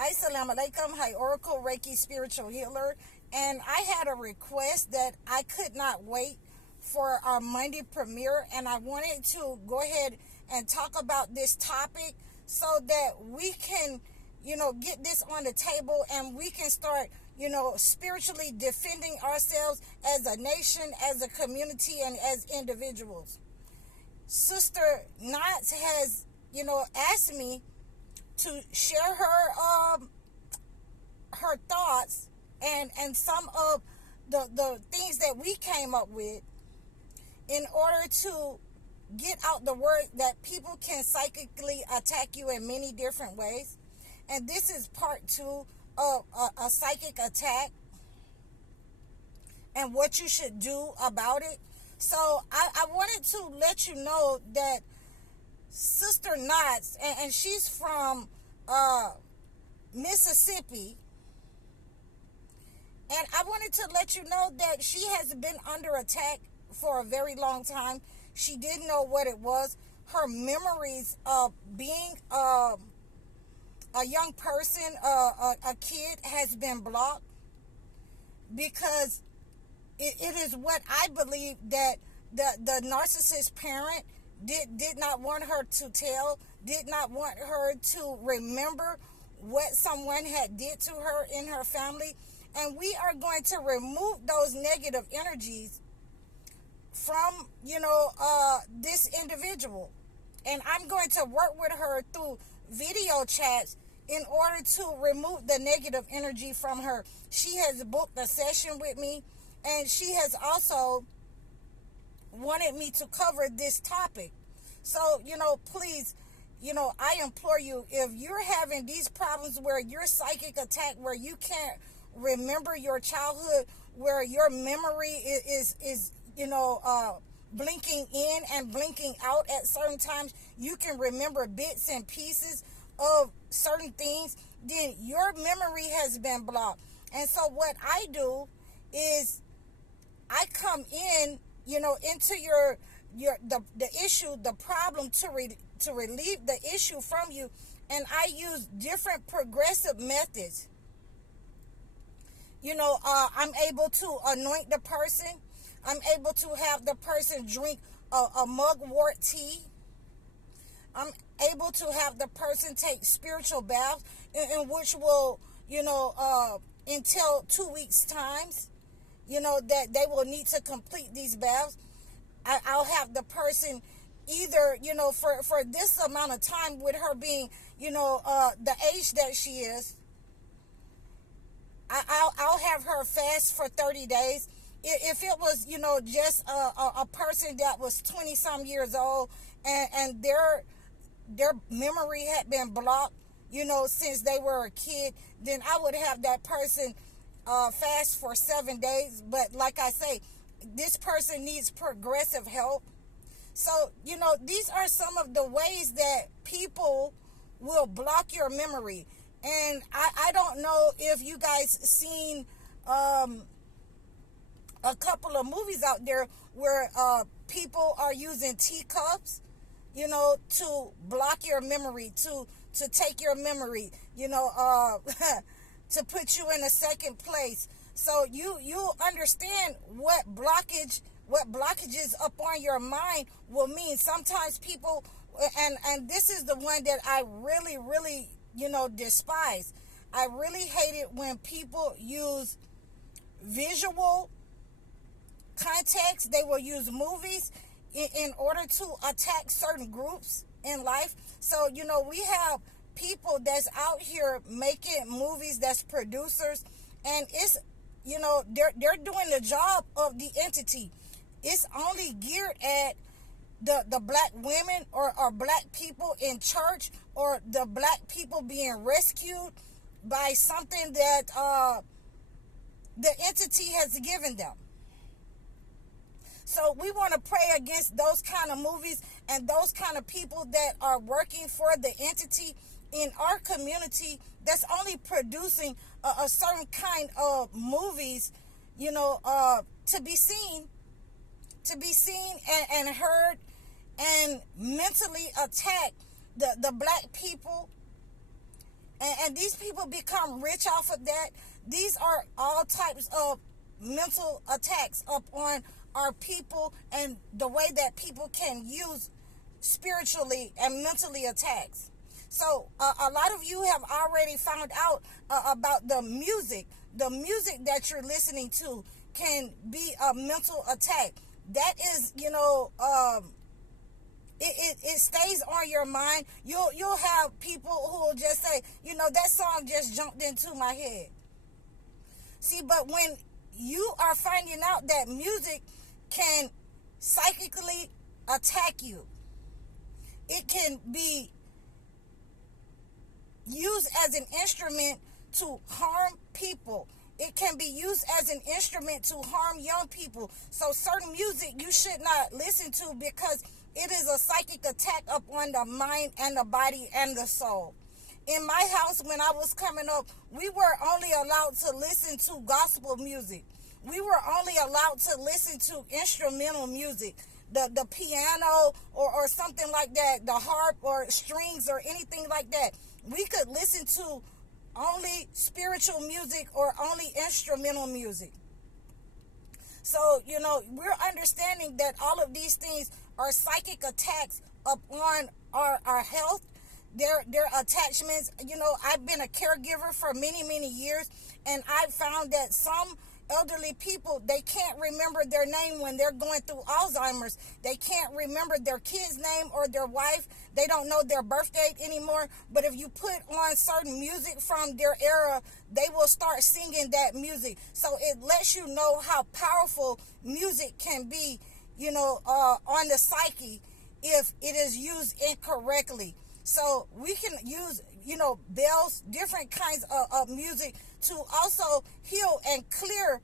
Assalamu alaikum. Hi, Oracle Reiki Spiritual Healer. And I had a request that I could not wait for our Monday premiere, and I wanted to go ahead and talk about this topic so that we can, get this on the table and we can start, spiritually defending ourselves as a nation, as a community, and as individuals. Sister Knots has, asked me to share her thoughts and some of the things that we came up with in order to get out the word that people can psychically attack you in many different ways. And this is part 2 of a psychic attack and what you should do about it. So I wanted to let you know that Sister Knots, and she's from Mississippi, and I wanted to let you know that she has been under attack for a very long time. She didn't know what it was. Her memories of being a young person, a kid, has been blocked because it is what I believe that the narcissist parent did not want her to tell, did not want her to remember what someone had did to her in her family. And we are going to remove those negative energies from, this individual. And I'm going to work with her through video chats in order to remove the negative energy from her. She has booked a session with me, and she has also wanted me to cover this topic. So, please, I implore you, if you're having these problems where you're psychic attack, where you can't remember your childhood, where your memory is blinking in and blinking out at certain times, you can remember bits and pieces of certain things, then your memory has been blocked. And so what I do is I come in, into the issue, the problem, to relieve the issue from you, and I use different progressive methods. I'm able to anoint the person. I'm able to have the person drink a mugwort tea. I'm able to have the person take spiritual baths, in which will, until 2 weeks times, that they will need to complete these baths. I'll have the person either, for this amount of time, with her being, the age that she is, I'll have her fast for 30 days. If it was, just a person that was 20 some years old and their memory had been blocked, since they were a kid, then I would have that person fast for 7 days. But like I say, this person needs progressive help. So, these are some of the ways that people will block your memory. And I don't know if you guys seen a couple of movies out there where people are using teacups, to block your memory, to take your memory, to put you in a second place. So you understand what blockages upon your mind will mean. Sometimes people, and this is the one that I really, really, despise. I really hate it when people use visual context. They will use movies in order to attack certain groups in life. So, we have people that's out here making movies, that's producers, and it's, they're doing the job of the entity. It's only geared at the black women or black people in church, or the black people being rescued by something that the entity has given them. So we want to pray against those kind of movies and those kind of people that are working for the entity in our community that's only producing a certain kind of movies, to be seen and heard, and mentally attack the black people and these people become rich off of that. These are all types of mental attacks upon our people, and the way that people can use spiritually and mentally attacks. So a lot of you have already found out about the music. The music that you're listening to can be a mental attack. That is, it stays on your mind. You'll have people who will just say, that song just jumped into my head. See, but when you are finding out that music can psychically attack you, it can be used as an instrument to harm people. It can be used as an instrument to harm young people. So certain music you should not listen to, because it is a psychic attack upon the mind and the body and the soul. In my house, when I was coming up, we were only allowed to listen to gospel music. We were only allowed to listen to instrumental music. The piano or something like that, the harp or strings or anything like that. We could listen to only spiritual music or only instrumental music. So, we're understanding that all of these things are psychic attacks upon our health, their attachments. I've been a caregiver for many, many years, and I found that some elderly people, they can't remember their name when they're going through Alzheimer's. They can't remember their kid's name or their wife. They don't know their birth date anymore. But if you put on certain music from their era, they will start singing that music. So it lets you know how powerful music can be, on the psyche if it is used incorrectly. So we can use, bells, different kinds of music to also heal and clear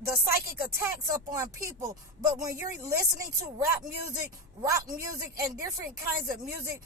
the psychic attacks upon people. But when you're listening to rap music, rock music, and different kinds of music,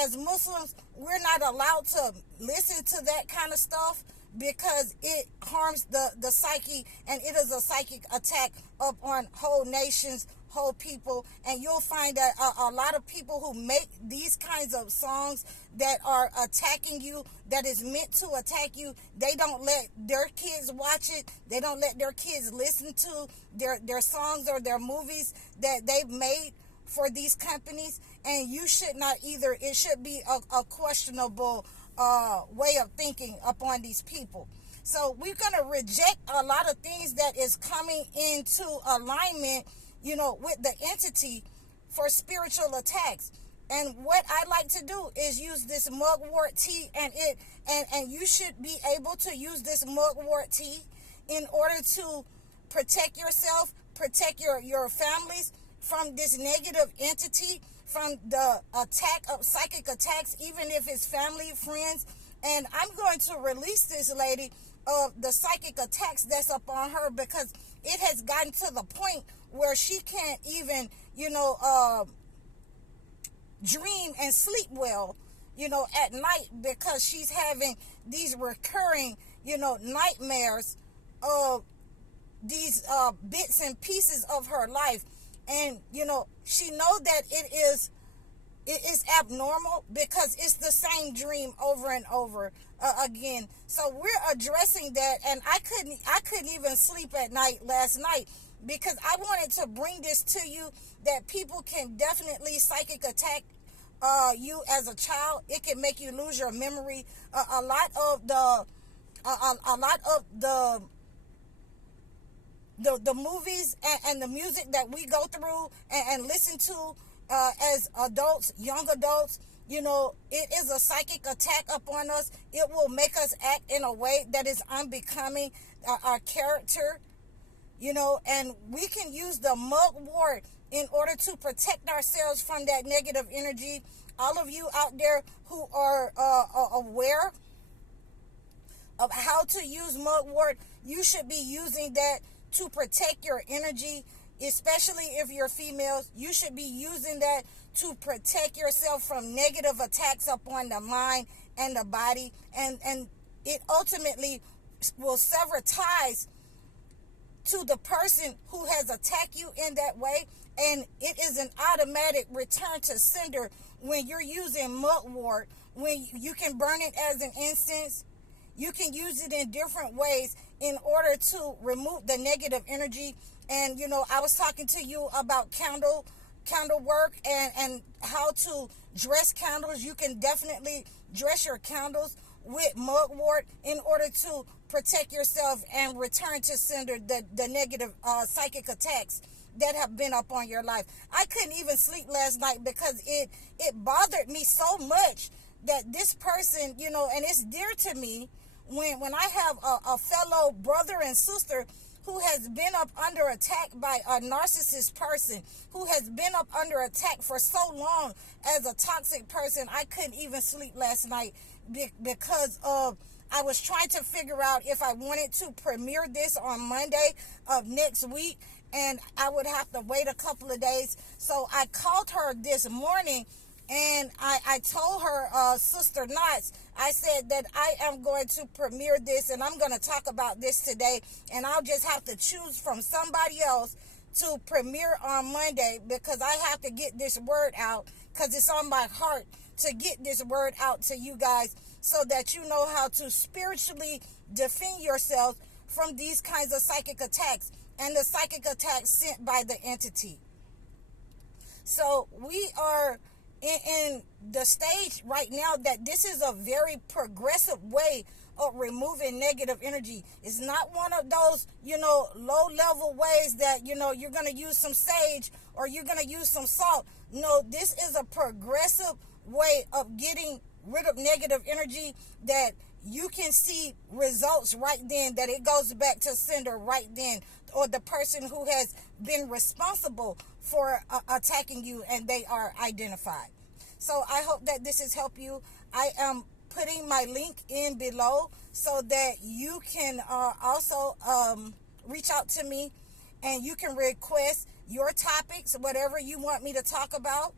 as Muslims, we're not allowed to listen to that kind of stuff, because it harms the psyche, and it is a psychic attack upon whole nations, whole people. And you'll find that a lot of people who make these kinds of songs that are attacking you, that is meant to attack you, they don't let their kids watch it. They don't let their kids listen to their songs or their movies that they've made for these companies. And you should not either. It should be a questionable way of thinking upon these people. So we're going to reject a lot of things that is coming into alignment, with the entity for spiritual attacks. And what I like to do is use this mugwort tea, and you should be able to use this mugwort tea in order to protect yourself, protect your families from this negative entity, from the attack of psychic attacks, even if it's family, friends. And I'm going to release this lady of the psychic attacks that's up on her, because it has gotten to the point where she can't even, dream and sleep well, at night, because she's having these recurring, nightmares of these bits and pieces of her life. And, she know that it is abnormal, because it's the same dream over and over again. So we're addressing that, and I couldn't even sleep at night last night, because I wanted to bring this to you, that people can definitely psychic attack you as a child. It can make you lose your memory. A lot of the movies and the music that we go through and listen to as adults, young adults, it is a psychic attack upon us. It will make us act in a way that is unbecoming our character, and we can use the mugwort in order to protect ourselves from that negative energy. All of you out there who are aware of how to use mugwort, you should be using that to protect your energy, especially if you're females. You should be using that to protect yourself from negative attacks upon the mind and the body, and it ultimately will sever ties to the person who has attacked you in that way, and it is an automatic return to sender when you're using mugwort when you can burn it as an incense. You can use it in different ways in order to remove the negative energy. And I was talking to you about candle work and how to dress candles. You can definitely dress your candles with mugwort in order to protect yourself and return to sender the negative psychic attacks that have been up on your life. I couldn't even sleep last night because it bothered me so much that this person, and it's dear to me when I have a fellow brother and sister who has been up under attack by a narcissist person, who has been up under attack for so long as a toxic person. I couldn't even sleep last night because of I was trying to figure out if I wanted to premiere this on Monday of next week, and I would have to wait a couple of days. So I called her this morning, and I told her, Sister Knots, I said that I am going to premiere this, and I'm going to talk about this today, and I'll just have to choose from somebody else to premiere on Monday, because I have to get this word out, because it's on my heart to get this word out to you guys so that you know how to spiritually defend yourself from these kinds of psychic attacks and the psychic attacks sent by the entity. So we are in the stage right now that this is a very progressive way of removing negative energy. It's not one of those, low level ways that, you're going to use some sage or you're going to use some salt. No, this is a progressive way of getting rid of negative energy that you can see results right then, that it goes back to sender right then, or the person who has been responsible for attacking you, and they are identified. So I hope that this has helped you. I am putting my link in below so that you can also reach out to me, and you can request your topics, whatever you want me to talk about.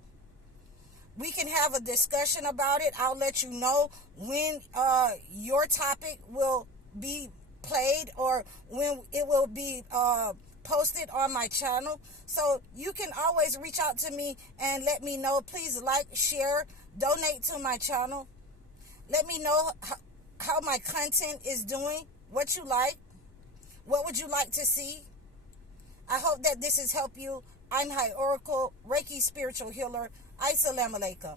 We can have a discussion about it. I'll let you know when your topic will be played or when it will be posted on my channel. So you can always reach out to me and let me know. Please like, share, donate to my channel. Let me know how my content is doing, what you like, what would you like to see. I hope that this has helped you. I'm High Oracle, Reiki Spiritual Healer. Assalamu alaikum.